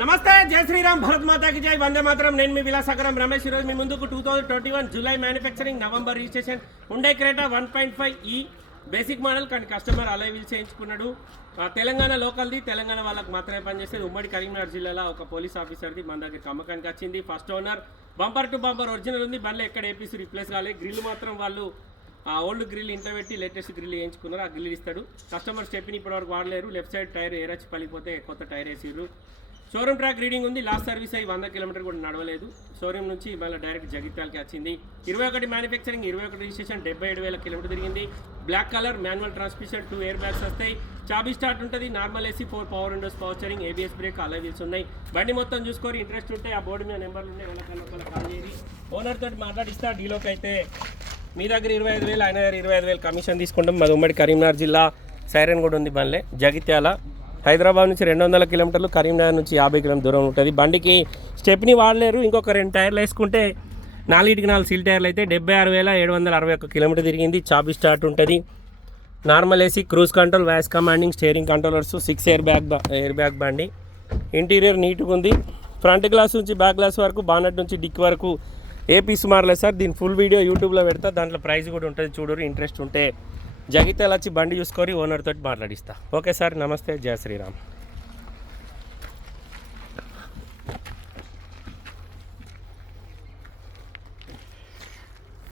నమస్తే, జై శ్రీరామ్, భరత్ మాతాకి జై, వందే మాతరం. నేను మీ విలాసాగరం రమేష్. ఈరోజు మీ ముందుకు 2021 July manufacturing November registration Hyundai Creta 1.5e basic model. కానీ కస్టమర్ అలై వీల్ చేయించుకున్నాడు. తెలంగాణ లోకల్ది, తెలంగాణ వాళ్ళకి మాత్రమే పనిచేసేది. ఉమ్మడి కరీంనగర్ జిల్లాలో ఒక పోలీస్ ఆఫీసర్ది మన దగ్గర అమ్మకానికి వచ్చింది. First owner, bumper to bumper original ఉంది. బండ్లో ఎక్కడ ఏపీసీ రిప్లేస్ కాలేదు. గ్రిల్ మాత్రం వాళ్ళు ఓల్డ్ గ్రిల్ ఇంట్లో పెట్టి లేటెస్ట్ గ్రిల్ వేయించుకున్నారు. ఆ గ్రిల్ ఇస్తాడు. కస్టమర్ స్టెప్ని ఇప్పటివరకు వాడలేరు. లెఫ్ట్ సైడ్ టైర్ ఏరచ్చి పలిపోతే కొత్త టైర్ వేసిర్రు. షోరూమ్ ట్రాక్ రీడింగ్ ఉంది. లాస్ట్ సర్వీస్ అయ్యి 100 కిలోమీటర్ కూడా నడవలేదు. షోరూమ్ నుంచి మళ్ళీ డైరెక్ట్ జగిత్యాలకి వచ్చింది. 21 మ్యానుఫ్యాక్చరింగ్, 21 రిజిస్ట్రేషన్, 77,000 కిలోమీటర్ తిరిగింది. Black colour, manual transmission, 2 air bags వస్తాయి. చాబీ స్టార్ట్ ఉంటుంది. Normal AC, 4 power windows, power steering, ABS brake, alloy wheels ఉన్నాయి. బండి మొత్తం చూసుకొని ఇంట్రెస్ట్ ఉంటే ఆ బోర్డు మీద నెంబర్లు ఉన్నాయి, వాళ్ళకన్నా కాల్ చేసి ఓనర్ తోటి మాట్లాడిస్తా. డీలోకి అయితే మీ దగ్గర 25,000, ఆయన దగ్గర 25,000 కమిషన్ తీసుకుంటాం. మాది ఉమ్మడి కరీంనగర్ జిల్లా, సైరన్ కూడా ఉంది. బండ్లే జగిత్యాల, హైదరాబాద్ నుంచి 200 కిలోమీటర్లు, కరీంనగర్ నుంచి 50 కిలోమీటర్ దూరం ఉంటుంది. బండికి స్టెప్ని వాడలేరు. ఇంకొక 2 టైర్లు వేసుకుంటే 4 సీల్ టైర్లు అయితే 76,761 కిలోమీటర్ తిరిగింది. చాబీ స్టార్ట్ ఉంటుంది. Normal AC, cruise control, voice commanding, steering controllers, 6 air bag బండి. ఇంటీరియర్ నీట్గా ఉంది. ఫ్రంట్ గ్లాస్ నుంచి బ్యాక్ గ్లాస్ వరకు, బానట్ నుంచి డిక్ వరకు ఏ పీస్ మారలేదు సార్. దీని ఫుల్ వీడియో యూట్యూబ్లో పెడతా. దాంట్లో ప్రైస్ కూడా ఉంటుంది, చూడరు. ఇంట్రెస్ట్ ఉంటే జగిత్యాల వచ్చి బండి చూసుకొని ఓనర్ తోటి మాట్లాడిస్తా. ఓకే సార్, నమస్తే, జై శ్రీరామ్.